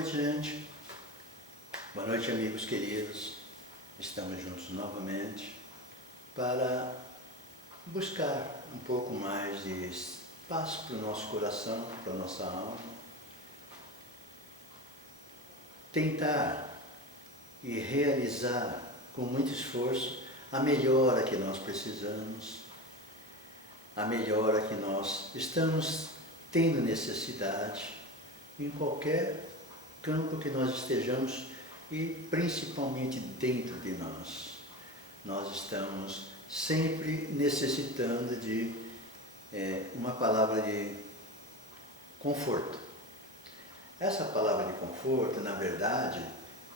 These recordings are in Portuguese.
noite, gente. Boa noite, amigos queridos. Estamos juntos novamente para buscar um pouco mais de espaço para o nosso coração, para a nossa alma. Tentar e realizar com muito esforço a melhora que nós precisamos, a melhora que nós estamos tendo necessidade em qualquer campo que nós estejamos e principalmente dentro de nós. Nós estamos sempre necessitando de uma palavra de conforto. Essa palavra de conforto, na verdade,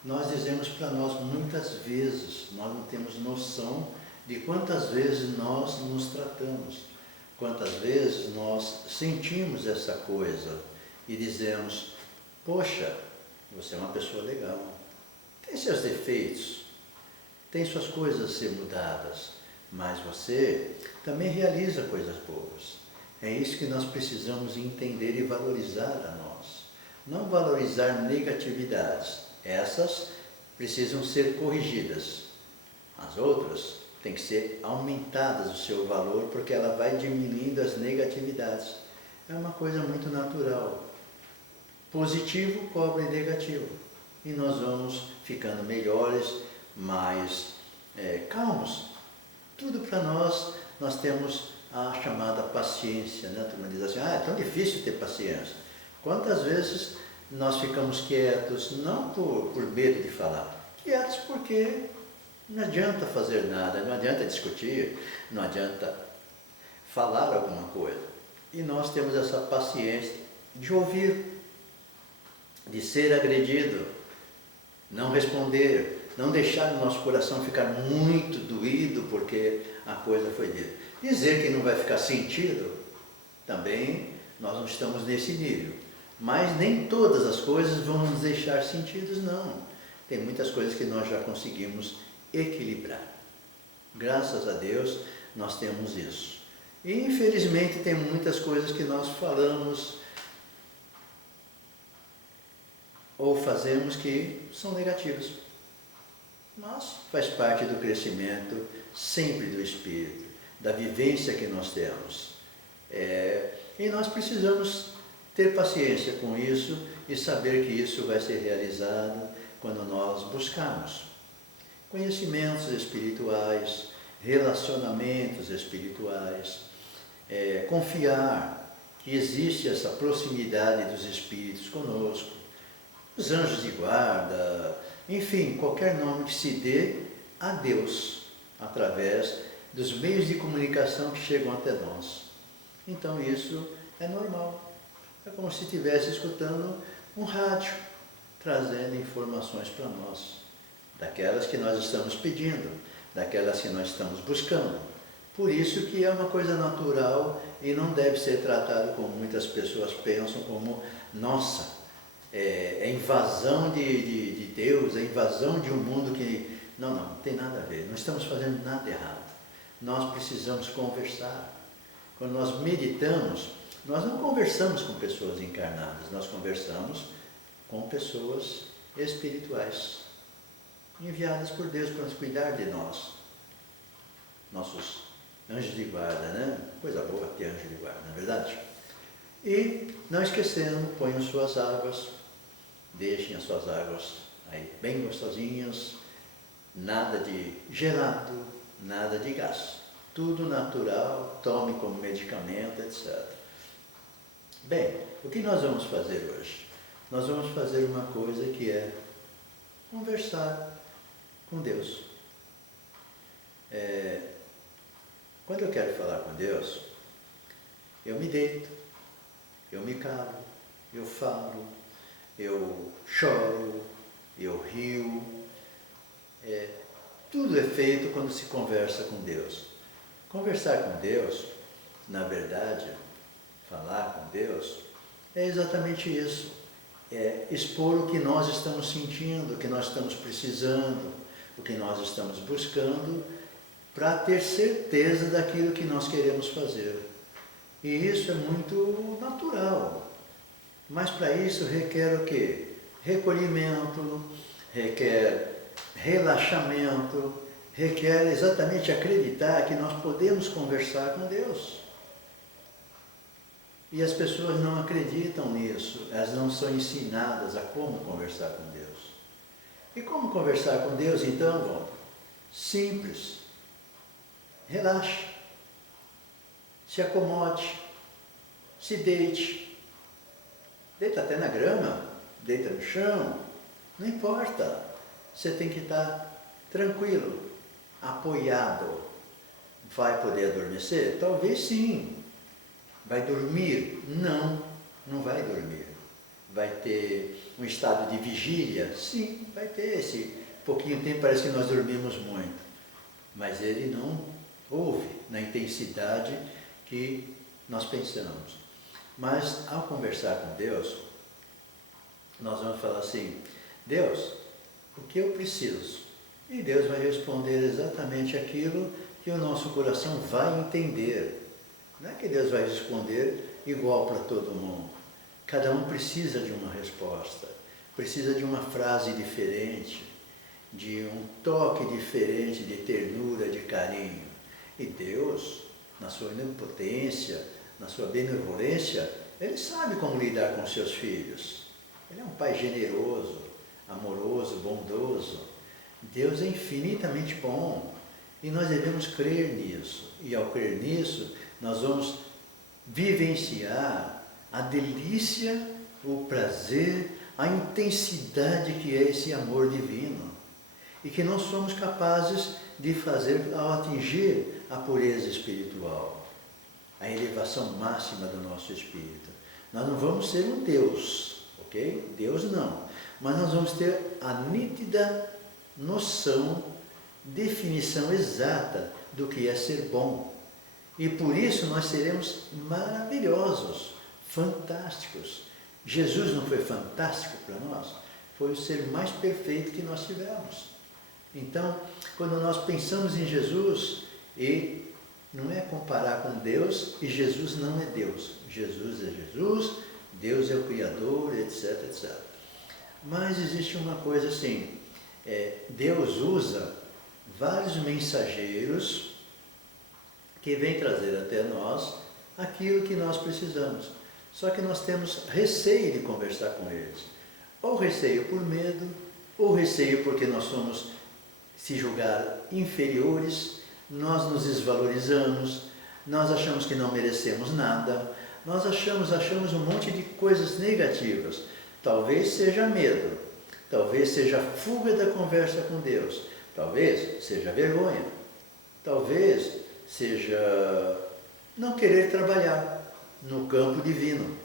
nós dizemos para nós muitas vezes, nós não temos noção de quantas vezes nós nos tratamos, quantas vezes nós sentimos essa coisa e dizemos: poxa, você é uma pessoa legal, tem seus defeitos, tem suas coisas a ser mudadas, mas você também realiza coisas boas. É isso que nós precisamos entender e valorizar a nós. Não valorizar negatividades, essas precisam ser corrigidas. As outras têm que ser aumentadas o seu valor, porque ela vai diminuindo as negatividades. É uma coisa muito natural. Positivo cobre negativo. E nós vamos ficando melhores, mais calmos. Tudo para nós temos a chamada paciência, né? A turma diz assim: é tão difícil ter paciência. Quantas vezes nós ficamos quietos, não por medo de falar, quietos porque não adianta fazer nada, não adianta discutir, não adianta falar alguma coisa. E nós temos essa paciência de ouvir, de ser agredido, não responder, não deixar o nosso coração ficar muito doído porque a coisa foi dita. Dizer que não vai ficar sentido, também nós não estamos nesse nível. Mas nem todas as coisas vão nos deixar sentidos, não. Tem muitas coisas que nós já conseguimos equilibrar. Graças a Deus nós temos isso. E infelizmente tem muitas coisas que nós falamos ou fazemos que são negativas. Mas faz parte do crescimento sempre do espírito, da vivência que nós temos. E nós precisamos ter paciência com isso e saber que isso vai ser realizado quando nós buscarmos conhecimentos espirituais, relacionamentos espirituais, confiar que existe essa proximidade dos espíritos conosco, os anjos de guarda, enfim, qualquer nome que se dê a Deus através dos meios de comunicação que chegam até nós. Então isso é normal. É como se estivesse escutando um rádio, trazendo informações para nós, daquelas que nós estamos pedindo, daquelas que nós estamos buscando. Por isso que é uma coisa natural e não deve ser tratado como muitas pessoas pensam, como, nossa, é invasão de Deus, é invasão de um mundo que... Não tem nada a ver, não estamos fazendo nada errado. Nós precisamos conversar. Quando nós meditamos, nós não conversamos com pessoas encarnadas, nós conversamos com pessoas espirituais, enviadas por Deus para nos cuidar de nós. Nossos anjos de guarda, né? Coisa boa ter anjo de guarda, não é verdade? E, não esquecendo, ponham suas águas, deixem as suas águas aí bem gostosinhas, nada de gelado, nada de gás. Tudo natural, tome como medicamento, etc. Bem, o que nós vamos fazer hoje? Nós vamos fazer uma coisa que é conversar com Deus. Quando eu quero falar com Deus, eu me deito, eu me calo, eu falo, eu choro, eu rio. Tudo é feito quando se conversa com Deus. Conversar com Deus, na verdade, falar com Deus, é exatamente isso. É expor o que nós estamos sentindo, o que nós estamos precisando, o que nós estamos buscando, para ter certeza daquilo que nós queremos fazer. E isso é muito natural. Mas para isso requer o quê? recolhimento, requer relaxamento, requer exatamente acreditar que nós podemos conversar com Deus. E as pessoas não acreditam nisso, elas não são ensinadas a como conversar com Deus. E como conversar com Deus então, bom? Simples. Relaxe. Se acomode. Se deite. Deita até na grama, deita no chão, não importa. Você tem que estar tranquilo, apoiado. Vai poder adormecer? Talvez sim. Vai dormir? Não, não vai dormir. Vai ter um estado de vigília? Sim, vai ter esse pouquinho tempo, parece que nós dormimos muito. Mas ele não ouve na intensidade que nós pensamos. Mas ao conversar com Deus, nós vamos falar assim: Deus, o que eu preciso? E Deus vai responder exatamente aquilo que o nosso coração vai entender. Não é que Deus vai responder igual para todo mundo. Cada um precisa de uma resposta, precisa de uma frase diferente, de um toque diferente de ternura, de carinho. E Deus, na sua onipotência, na sua benevolência, Ele sabe como lidar com seus filhos. Ele é um Pai generoso, amoroso, bondoso. Deus é infinitamente bom e nós devemos crer nisso. E ao crer nisso, nós vamos vivenciar a delícia, o prazer, a intensidade que é esse amor divino. E que nós somos capazes de fazer ao atingir a pureza espiritual, a elevação máxima do nosso espírito. Nós não vamos ser um Deus, ok? Deus não. Mas nós vamos ter a nítida noção, definição exata do que é ser bom. E por isso nós seremos maravilhosos, fantásticos. Jesus não foi fantástico para nós? Foi o ser mais perfeito que nós tivemos. Então, quando nós pensamos em Jesus, e não é comparar com Deus, e Jesus não é Deus. Jesus é Jesus, Deus é o Criador, etc, etc. Mas existe uma coisa assim, Deus usa vários mensageiros que vêm trazer até nós aquilo que nós precisamos. Só que nós temos receio de conversar com eles. Ou receio por medo, ou receio porque nós somos, se julgar, inferiores, nós nos desvalorizamos, nós achamos que não merecemos nada, nós achamos um monte de coisas negativas. Talvez seja medo, talvez seja fuga da conversa com Deus, talvez seja vergonha, talvez seja não querer trabalhar no campo divino.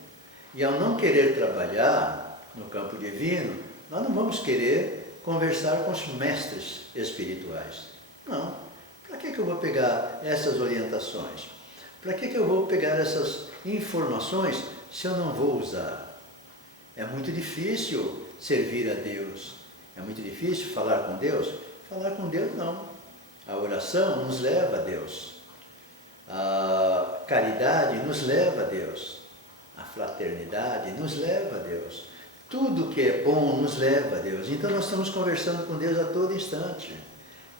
E ao não querer trabalhar no campo divino, nós não vamos querer conversar com os mestres espirituais. Não. Para que eu vou pegar essas orientações? Para que eu vou pegar essas informações se eu não vou usar? É muito difícil servir a Deus. É muito difícil falar com Deus. Falar com Deus não. A oração nos leva a Deus. A caridade nos leva a Deus. A fraternidade nos leva a Deus. Tudo que é bom nos leva a Deus. Então nós estamos conversando com Deus a todo instante.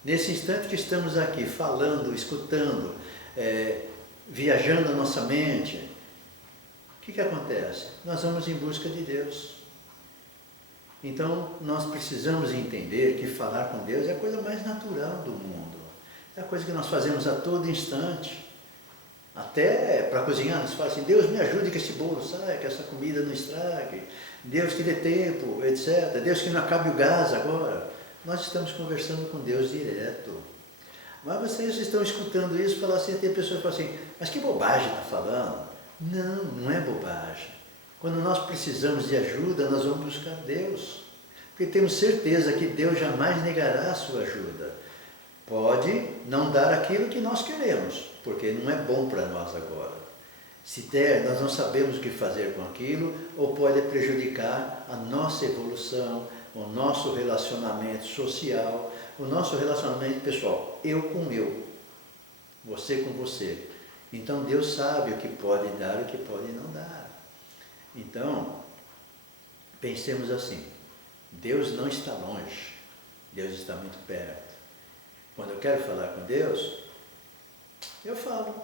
Nesse instante que estamos aqui falando, escutando, viajando a nossa mente, o que acontece? Nós vamos em busca de Deus. Então nós precisamos entender que falar com Deus é a coisa mais natural do mundo. É a coisa que nós fazemos a todo instante. Até para cozinhar, nós falamos assim: Deus me ajude que esse bolo saia, que essa comida não estrague, Deus que dê tempo, etc. Deus que não acabe o gás agora. Nós estamos conversando com Deus direto. Mas vocês estão escutando isso e falam assim, tem pessoas que falam assim: mas que bobagem está falando? Não, não é bobagem. Quando nós precisamos de ajuda, nós vamos buscar Deus. Porque temos certeza que Deus jamais negará a sua ajuda. Pode não dar aquilo que nós queremos, porque não é bom para nós agora. Se der, nós não sabemos o que fazer com aquilo, ou pode prejudicar a nossa evolução, o nosso relacionamento social, o nosso relacionamento pessoal, eu com eu, você com você. Então Deus sabe o que pode dar e o que pode não dar. Então, pensemos assim: Deus não está longe, Deus está muito perto. Quando eu quero falar com Deus, eu falo,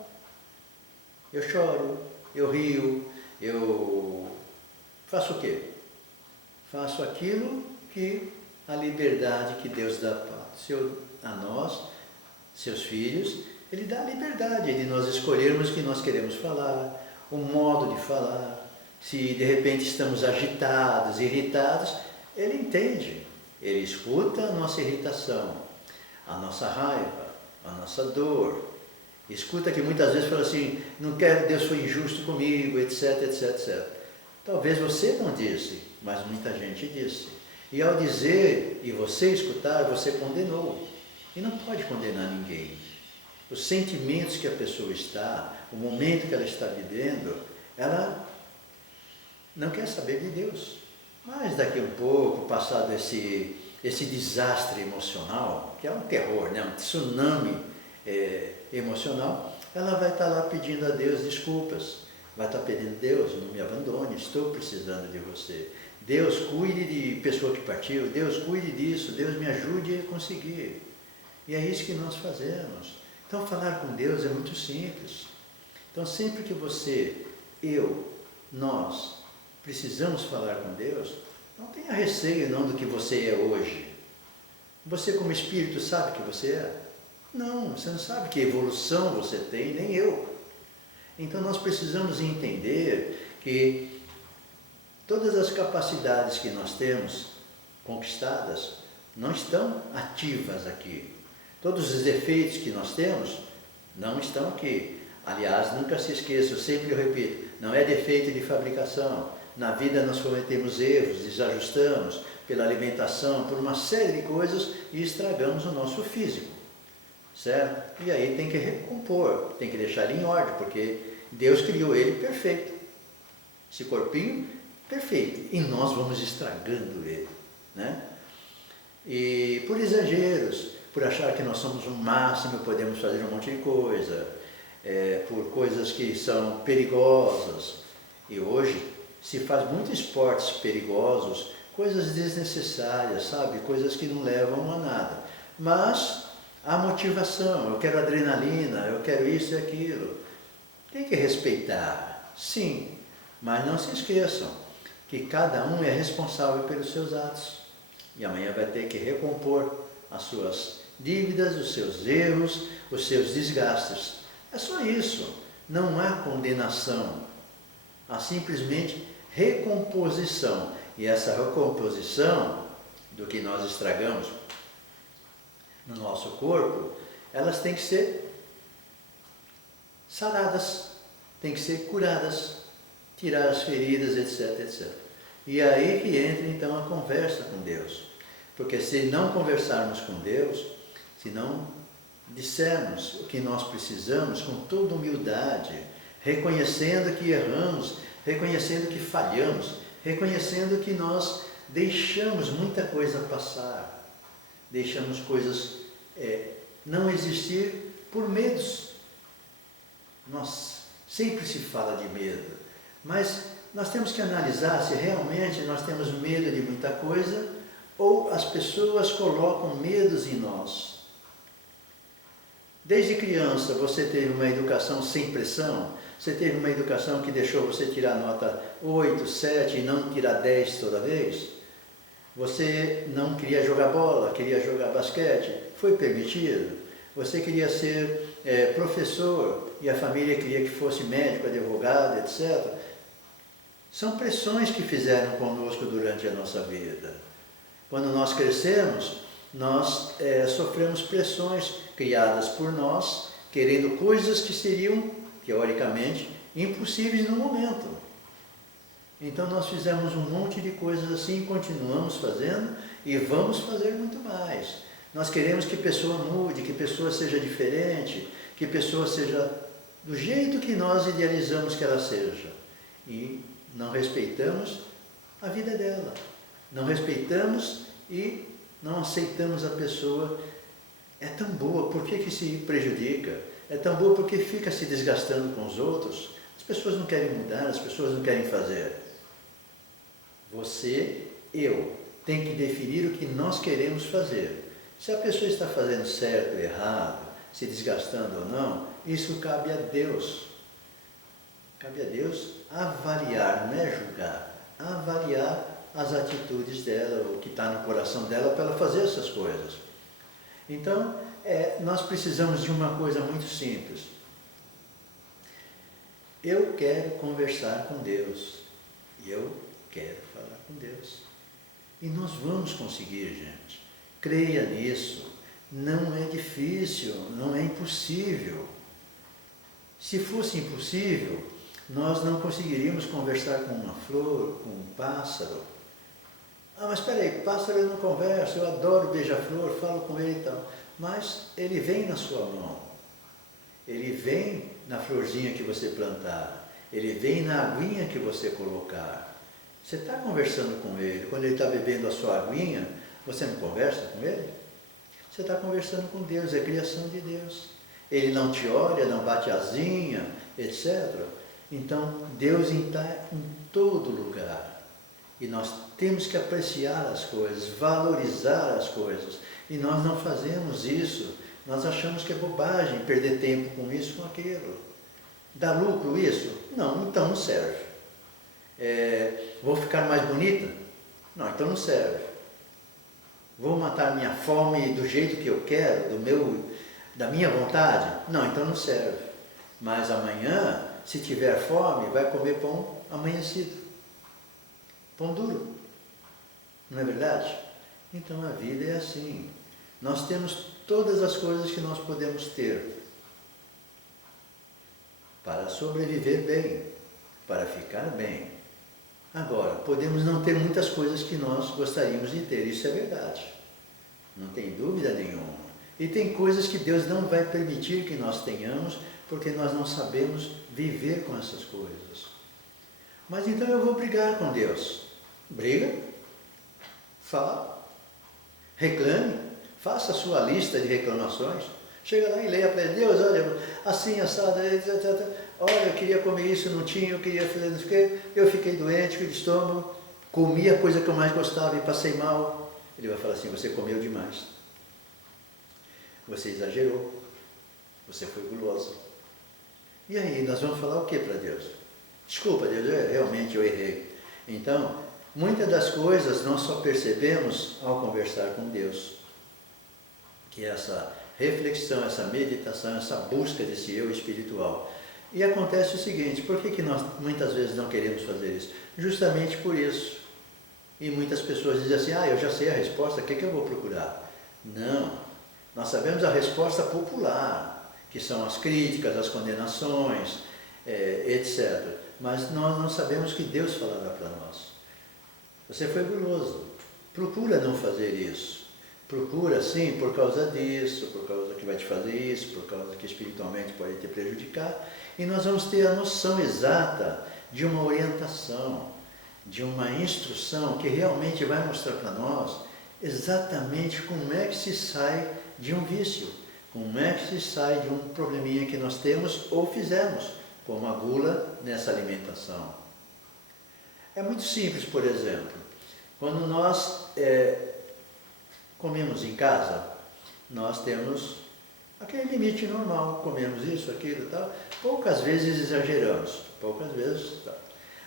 eu choro, eu rio, eu faço o quê? Faço aquilo que a liberdade que Deus dá a nós, seus filhos, Ele dá a liberdade de nós escolhermos o que nós queremos falar, o modo de falar. Se de repente estamos agitados, irritados, Ele entende, Ele escuta a nossa irritação, a nossa raiva, a nossa dor. Escuta que muitas vezes fala assim, não quero, Deus foi injusto comigo, etc, etc, etc. Talvez você não disse, mas muita gente disse. E ao dizer e você escutar, você condenou. E não pode condenar ninguém. Os sentimentos que a pessoa está, o momento que ela está vivendo, ela não quer saber de Deus. Mas daqui a um pouco, passado esse desastre emocional, que é um terror, né? Um tsunami emocional, ela vai estar lá pedindo a Deus desculpas. Vai estar pedindo, Deus, não me abandone, estou precisando de você. Deus, cuide de pessoa que partiu, Deus, cuide disso, Deus me ajude a conseguir. E é isso que nós fazemos. Então, falar com Deus é muito simples. Então, sempre que você, eu, nós, precisamos falar com Deus, não tenha receio não do que você é hoje. Você como espírito sabe que você é? Não, você não sabe que evolução você tem, nem eu. Então nós precisamos entender que todas as capacidades que nós temos conquistadas não estão ativas aqui. Todos os defeitos que nós temos não estão aqui. Aliás, nunca se esqueça, eu sempre repito, não é defeito de fabricação. Na vida nós cometemos erros, desajustamos pela alimentação, por uma série de coisas e estragamos o nosso físico, certo? E aí tem que recompor, tem que deixar ele em ordem, porque Deus criou ele perfeito, esse corpinho perfeito, e nós vamos estragando ele, né? E por exageros, por achar que nós somos o máximo, podemos fazer um monte de coisa, por coisas que são perigosas, e hoje se faz muitos esportes perigosos, coisas desnecessárias, sabe? Coisas que não levam a nada. Mas a motivação, eu quero adrenalina, eu quero isso e aquilo. Tem que respeitar, sim, mas não se esqueçam que cada um é responsável pelos seus atos. E amanhã vai ter que recompor as suas dívidas, os seus erros, os seus desgastes. É só isso. Não há condenação. Há simplesmente recomposição. E essa recomposição do que nós estragamos no nosso corpo, elas têm que ser saradas, têm que ser curadas, tirar as feridas, etc, etc. E aí que entra então a conversa com Deus. Porque se não conversarmos com Deus, se não dissermos o que nós precisamos com toda humildade, reconhecendo que erramos, reconhecendo que falhamos, reconhecendo que nós deixamos muita coisa passar, deixamos coisas não existir por medos. Nós sempre se fala de medo, mas nós temos que analisar se realmente nós temos medo de muita coisa ou as pessoas colocam medos em nós. Desde criança você teve uma educação sem pressão, você teve uma educação que deixou você tirar nota 8, 7 e não tirar 10 toda vez? Você não queria jogar bola, queria jogar basquete, foi permitido? Você queria ser professor e a família queria que fosse médico, advogado, etc. São pressões que fizeram conosco durante a nossa vida. Quando nós crescemos, nós sofremos pressões criadas por nós, querendo coisas que seriam, teoricamente, impossíveis no momento. Então nós fizemos um monte de coisas assim, continuamos fazendo e vamos fazer muito mais. Nós queremos que a pessoa mude, que a pessoa seja diferente, que a pessoa seja do jeito que nós idealizamos que ela seja. E não respeitamos a vida dela. Não respeitamos e não aceitamos a pessoa. É tão boa, por que se prejudica? É tão boa porque fica se desgastando com os outros. As pessoas não querem mudar, as pessoas não querem fazer. Você, eu, tem que definir o que nós queremos fazer. Se a pessoa está fazendo certo ou errado, se desgastando ou não, isso cabe a Deus. Cabe a Deus avaliar, não é julgar, avaliar as atitudes dela, o que está no coração dela para ela fazer essas coisas. Então, nós precisamos de uma coisa muito simples. Eu quero conversar com Deus. Eu quero falar com Deus. E nós vamos conseguir, gente. Creia nisso. Não é difícil, não é impossível. Se fosse impossível, nós não conseguiríamos conversar com uma flor, com um pássaro. Ah, mas espera aí, pássaro eu não converso, eu adoro beija-flor, falo com ele e tal. Mas ele vem na sua mão. Ele vem na florzinha que você plantar. Ele vem na aguinha que você colocar. Você está conversando com ele. Quando ele está bebendo a sua aguinha, você não conversa com ele? Você está conversando com Deus, é a criação de Deus. Ele não te olha, não bate asinha, etc. Então, Deus está em todo lugar. E nós temos que apreciar as coisas, valorizar as coisas. E nós não fazemos isso. Nós achamos que é bobagem perder tempo com isso, com aquilo. Dá lucro isso? Não, então não serve. Vou ficar mais bonita? Não, então não serve. Vou matar minha fome do jeito que eu quero, da minha vontade? Não, então não serve. Mas amanhã, se tiver fome, vai comer pão amanhecido. Pão duro. Não é verdade? Então a vida é assim. Nós temos todas as coisas que nós podemos ter para sobreviver bem, para ficar bem. Agora, podemos não ter muitas coisas que nós gostaríamos de ter, isso é verdade. Não tem dúvida nenhuma. E tem coisas que Deus não vai permitir que nós tenhamos, porque nós não sabemos viver com essas coisas. Mas então eu vou brigar com Deus. Briga, fala, reclame, faça a sua lista de reclamações. Chega lá e leia para Deus, olha, assim, assado, olha, eu queria comer isso, não tinha, eu queria fazer isso, eu fiquei doente, fiquei de estômago, comi a coisa que eu mais gostava e passei mal. Ele vai falar assim, você comeu demais, você exagerou, você foi guloso. E aí, nós vamos falar o que para Deus? Desculpa, Deus, realmente eu errei. Então, muitas das coisas nós só percebemos ao conversar com Deus, que é essa reflexão, essa meditação, essa busca desse eu espiritual. E acontece o seguinte, por que nós muitas vezes não queremos fazer isso? Justamente por isso. E muitas pessoas dizem assim, eu já sei a resposta, o que eu vou procurar? Não, nós sabemos a resposta popular, que são as críticas, as condenações, etc. Mas nós não sabemos o que Deus falará para nós. Você foi guloso, procura não fazer isso. Procura sim por causa disso, por causa que vai te fazer isso, por causa que espiritualmente pode te prejudicar. E nós vamos ter a noção exata de uma orientação, de uma instrução que realmente vai mostrar para nós exatamente como é que se sai de um vício, como é que se sai de um probleminha que nós temos ou fizemos, como a gula nessa alimentação. É muito simples, por exemplo, quando nós comemos em casa, nós temos aquele limite normal, comemos isso, aquilo e tal, poucas vezes exageramos, poucas vezes tal.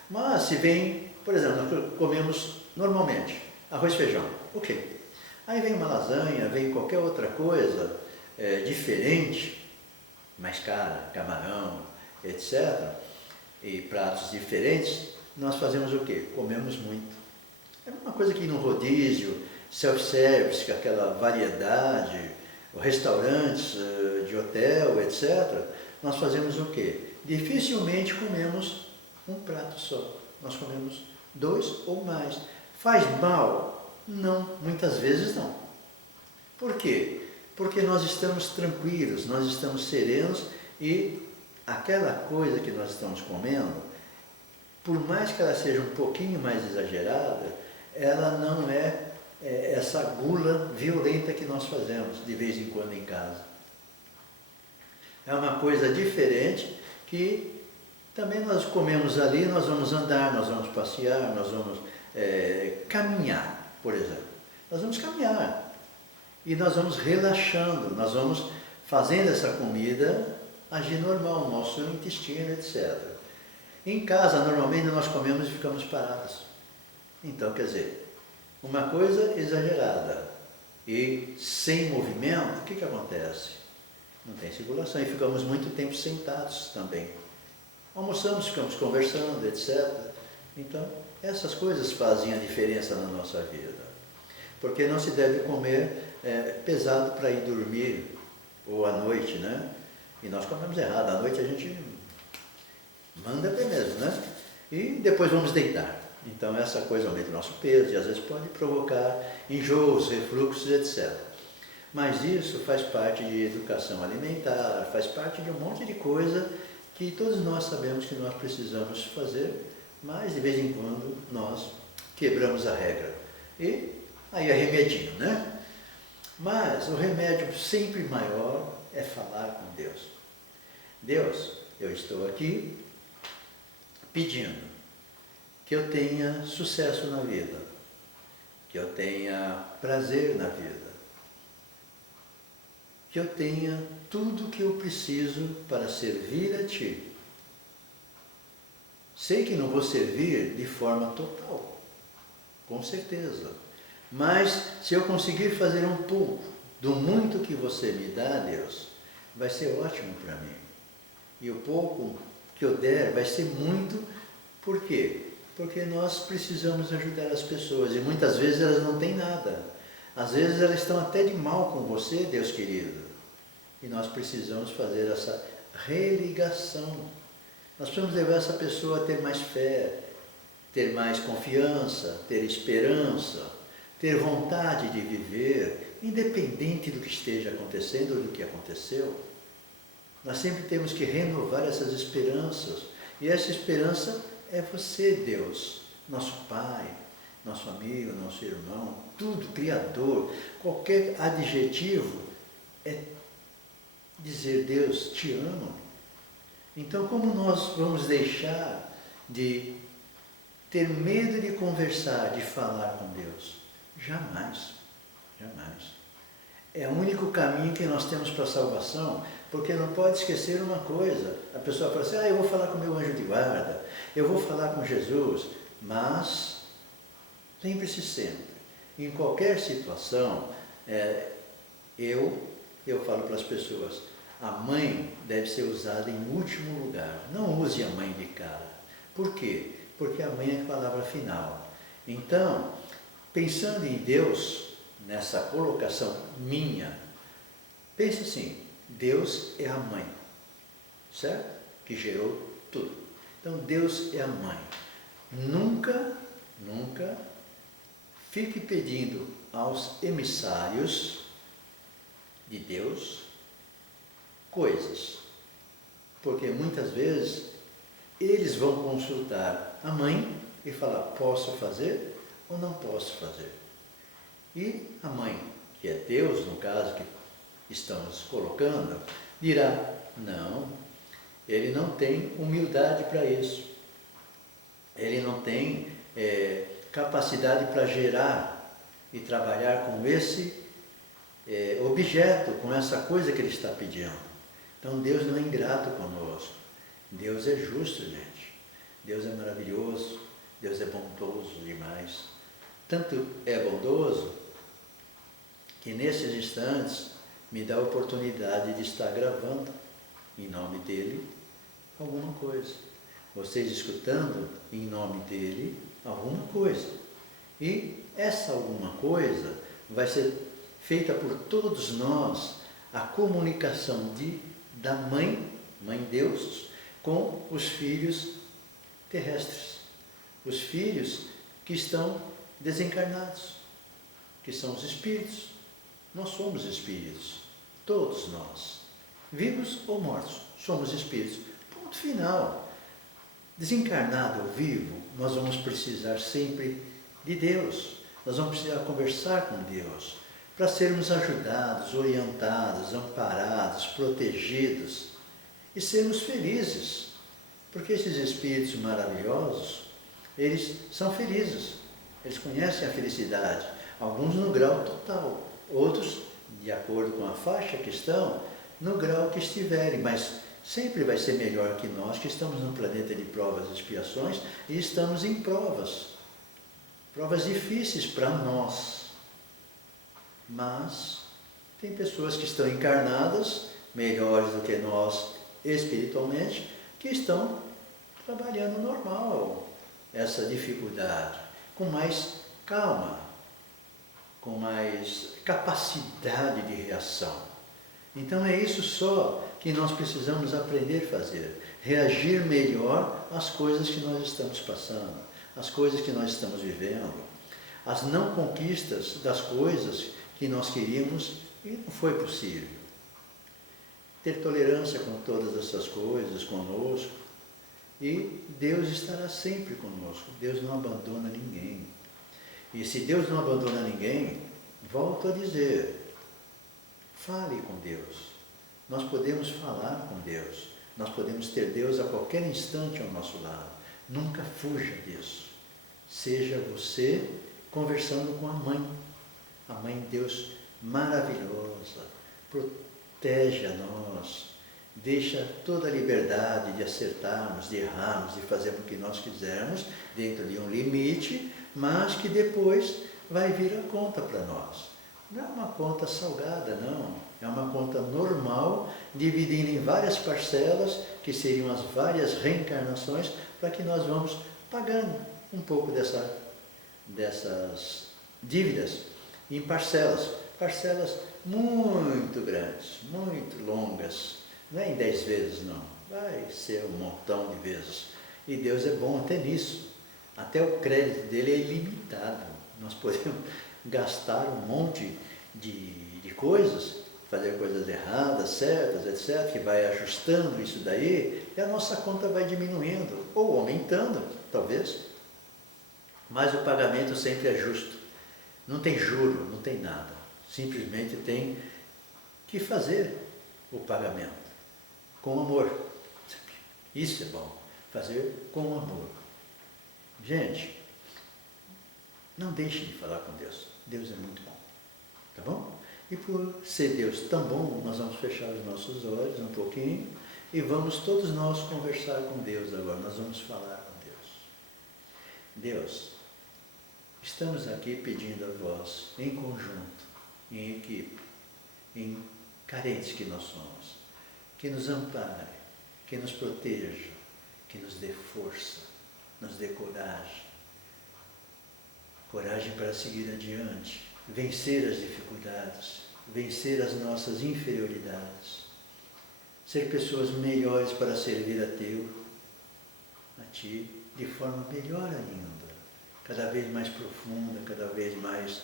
Mas se vem, por exemplo, nós comemos normalmente arroz e feijão, ok. Aí vem uma lasanha, vem qualquer outra coisa diferente, mais cara, camarão, etc. E pratos diferentes, nós fazemos o quê? Comemos muito. É uma coisa que no rodízio, self-service, com aquela variedade, restaurantes de hotel, etc., nós fazemos o quê? Dificilmente comemos um prato só. Nós comemos 2 ou mais. Faz mal? Não, muitas vezes não. Por quê? Porque nós estamos tranquilos, nós estamos serenos e aquela coisa que nós estamos comendo, por mais que ela seja um pouquinho mais exagerada, ela não é essa gula violenta que nós fazemos de vez em quando em casa. É uma coisa diferente que também nós comemos ali, nós vamos andar, nós vamos passear, nós vamos caminhar. por exemplo. Nós vamos caminhar e nós vamos relaxando, nós vamos fazendo essa comida agir normal no nosso intestino, etc. Em casa, normalmente, nós comemos e ficamos parados. Então, quer dizer, uma coisa exagerada e sem movimento, o que acontece? Não tem circulação e ficamos muito tempo sentados também. Almoçamos, ficamos conversando, etc. Então, essas coisas fazem a diferença na nossa vida. Porque não se deve comer pesado para ir dormir ou à noite, né? E nós comemos errado. À noite a gente manda até mesmo, né? E depois vamos deitar. Então essa coisa aumenta o nosso peso e às vezes pode provocar enjoos, refluxos, etc. Mas isso faz parte de educação alimentar, faz parte de um monte de coisa que todos nós sabemos que nós precisamos fazer, mas de vez em quando nós quebramos a regra. E aí é remedinho, né? Mas o remédio sempre maior é falar com Deus. Deus, eu estou aqui pedindo que eu tenha sucesso na vida, que eu tenha prazer na vida, que eu tenha tudo o que eu preciso para servir a Ti. Sei que não vou servir de forma total, com certeza, mas se eu conseguir fazer um pouco do muito que você me dá, Deus, vai ser ótimo para mim. E o pouco que eu der vai ser muito, por quê? Porque nós precisamos ajudar as pessoas e muitas vezes elas não têm nada. Às vezes elas estão até de mal com você, Deus querido. E nós precisamos fazer essa religação. Nós precisamos levar essa pessoa a ter mais fé, ter mais confiança, ter esperança, ter vontade de viver, independente do que esteja acontecendo ou do que aconteceu. Nós sempre temos que renovar essas esperanças. E essa esperança é você, Deus, nosso Pai, nosso amigo, nosso irmão, tudo, Criador. Qualquer adjetivo é dizer, Deus, te amo. Então, como nós vamos deixar de ter medo de conversar, de falar com Deus? Jamais, jamais. É o único caminho que nós temos para a salvação, porque não pode esquecer uma coisa. A pessoa fala assim, eu vou falar com o meu anjo de guarda, eu vou falar com Jesus, mas lembre-se sempre, em qualquer situação, eu falo para as pessoas, a mãe deve ser usada em último lugar, não use a mãe de cara. Por quê? Porque a mãe é a palavra final. Então, pensando em Deus, nessa colocação minha, pense assim, Deus é a mãe, certo? Que gerou tudo. Então Deus é a mãe. Nunca fique pedindo aos emissários de Deus coisas, porque muitas vezes eles vão consultar a mãe e falar, posso fazer ou não posso fazer? E a mãe, que é Deus, no caso que estamos colocando, dirá, não, ele não tem humildade para isso. Ele não tem capacidade para gerar e trabalhar com esse objeto, com essa coisa que ele está pedindo. Então Deus não é ingrato conosco. Deus é justo, gente. Deus é maravilhoso. Deus é bondoso demais. Tanto é bondoso que nesses instantes me dá a oportunidade de estar gravando em nome dele alguma coisa. Vocês escutando em nome dele alguma coisa. E essa alguma coisa vai ser feita por todos nós, a comunicação da mãe Deus, com os filhos terrestres. Os filhos que estão desencarnados, que são os espíritos. Nós somos espíritos, todos nós, vivos ou mortos, somos espíritos. Ponto final. Desencarnado ou vivo, nós vamos precisar sempre de Deus. Nós vamos precisar conversar com Deus para sermos ajudados, orientados, amparados, protegidos e sermos felizes. Porque esses espíritos maravilhosos, eles são felizes. Eles conhecem a felicidade, alguns no grau total, outros, de acordo com a faixa que estão, no grau que estiverem, mas sempre vai ser melhor que nós, que estamos num planeta de provas e expiações e estamos em provas difíceis para nós. Mas tem pessoas que estão encarnadas, melhores do que nós espiritualmente, que estão trabalhando normal essa dificuldade, com mais calma, com mais capacidade de reação. Então é isso só que nós precisamos aprender a fazer, reagir melhor às coisas que nós estamos passando, às coisas que nós estamos vivendo, às não conquistas das coisas que nós queríamos e não foi possível. Ter tolerância com todas essas coisas conosco, e Deus estará sempre conosco. Deus não abandona ninguém. E se Deus não abandona ninguém, volto a dizer, fale com Deus. Nós podemos falar com Deus. Nós podemos ter Deus a qualquer instante ao nosso lado. Nunca fuja disso. Seja você conversando com a Mãe Deus maravilhosa, protege a nós, deixa toda a liberdade de acertarmos, de errarmos, de fazer o que nós quisermos, dentro de um limite, mas que depois vai vir a conta para nós. Não é uma conta salgada, não. É uma conta normal, dividida em várias parcelas, que seriam as várias reencarnações, para que nós vamos pagando um pouco dessas dívidas em parcelas. Parcelas muito grandes, muito longas. Não é em 10 vezes, não. Vai ser um montão de vezes. E Deus é bom até nisso. Até o crédito dele é ilimitado. Nós podemos gastar um monte de coisas, fazer coisas erradas, certas, etc., que vai ajustando isso daí, e a nossa conta vai diminuindo, ou aumentando, talvez. Mas o pagamento sempre é justo. Não tem juro, não tem nada. Simplesmente tem que fazer o pagamento com amor. Isso é bom, fazer com amor. Gente, não deixem de falar com Deus. Deus é muito bom, tá bom? E por ser Deus tão bom, nós vamos fechar os nossos olhos um pouquinho e vamos todos nós conversar com Deus agora. Nós vamos falar com Deus. Deus, estamos aqui pedindo a vós, em conjunto, em equipe, em carentes que nós somos, que nos ampare, que nos proteja, que nos dê força, nos dê coragem. Coragem para seguir adiante, vencer as dificuldades, vencer as nossas inferioridades, ser pessoas melhores para servir a Ti, de forma melhor ainda, cada vez mais profunda, cada vez mais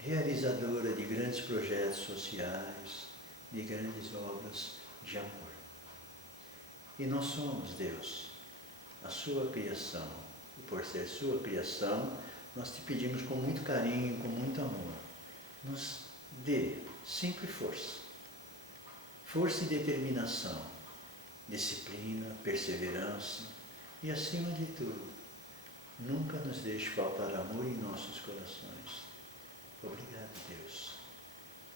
realizadora de grandes projetos sociais, de grandes obras de amor. E nós somos, Deus, a Sua criação, e por ser Sua criação, nós te pedimos com muito carinho, com muito amor, nos dê sempre força. Força e determinação, disciplina, perseverança e, acima de tudo, nunca nos deixe faltar amor em nossos corações. Obrigado, Deus.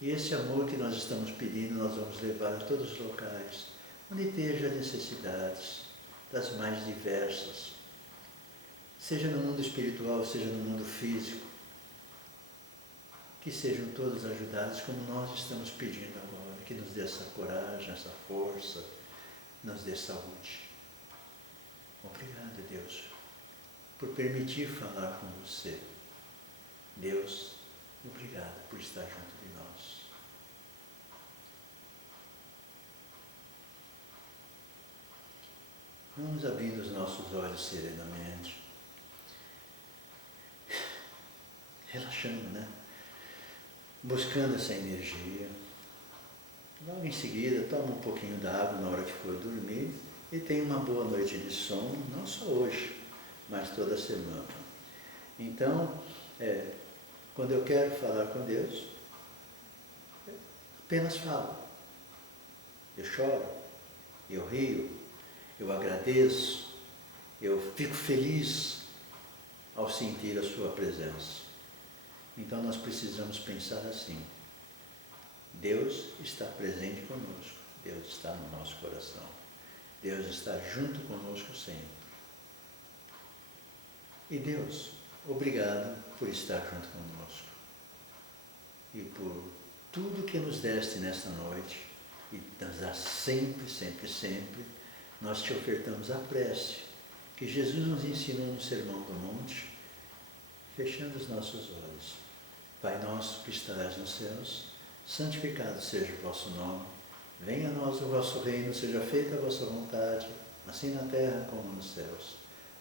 E esse amor que nós estamos pedindo, nós vamos levar a todos os locais onde esteja necessidades, das mais diversas, seja no mundo espiritual, seja no mundo físico, que sejam todos ajudados como nós estamos pedindo agora, que nos dê essa coragem, essa força, nos dê saúde. Obrigado, Deus, por permitir falar com você. Deus, obrigado por estar junto de nós. Vamos abrindo os nossos olhos serenamente, relaxando, né? Buscando essa energia. Logo em seguida, toma um pouquinho d'água na hora que for dormir e tenha uma boa noite de sono, não só hoje, mas toda semana. Então, quando eu quero falar com Deus, eu apenas falo. Eu choro, eu rio, eu agradeço, eu fico feliz. ao sentir a sua presença. Então nós precisamos pensar assim: Deus está presente conosco, Deus está no nosso coração, Deus está junto conosco sempre. E Deus, obrigado por estar junto conosco e por tudo que nos deste nesta noite e nos dá sempre, sempre, sempre. Nós te ofertamos a prece que Jesus nos ensinou no Sermão do Monte, fechando os nossos olhos. Pai nosso que estais nos céus, santificado seja o vosso nome. Venha a nós o vosso reino, seja feita a vossa vontade, assim na terra como nos céus.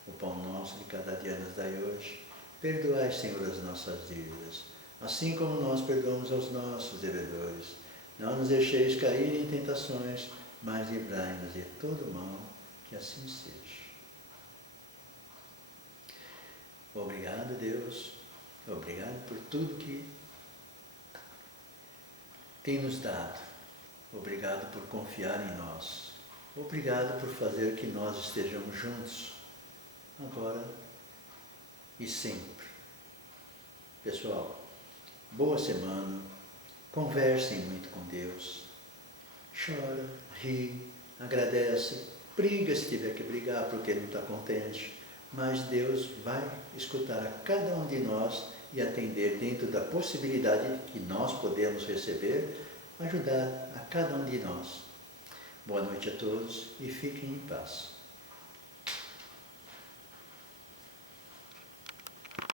O pão nosso de cada dia nos dai hoje. Perdoai, Senhor, as nossas dívidas, assim como nós perdoamos aos nossos devedores. Não nos deixeis cair em tentações, mas livrai-nos de todo mal, que assim seja. Obrigado, Deus. Obrigado por tudo que tem nos dado. Obrigado por confiar em nós. Obrigado por fazer que nós estejamos juntos, agora e sempre. Pessoal, boa semana. Conversem muito com Deus. Chora, ri, agradece, briga se tiver que brigar porque não está contente. Mas Deus vai escutar a cada um de nós e atender dentro da possibilidade que nós podemos receber, ajudar a cada um de nós. Boa noite a todos e fiquem em paz.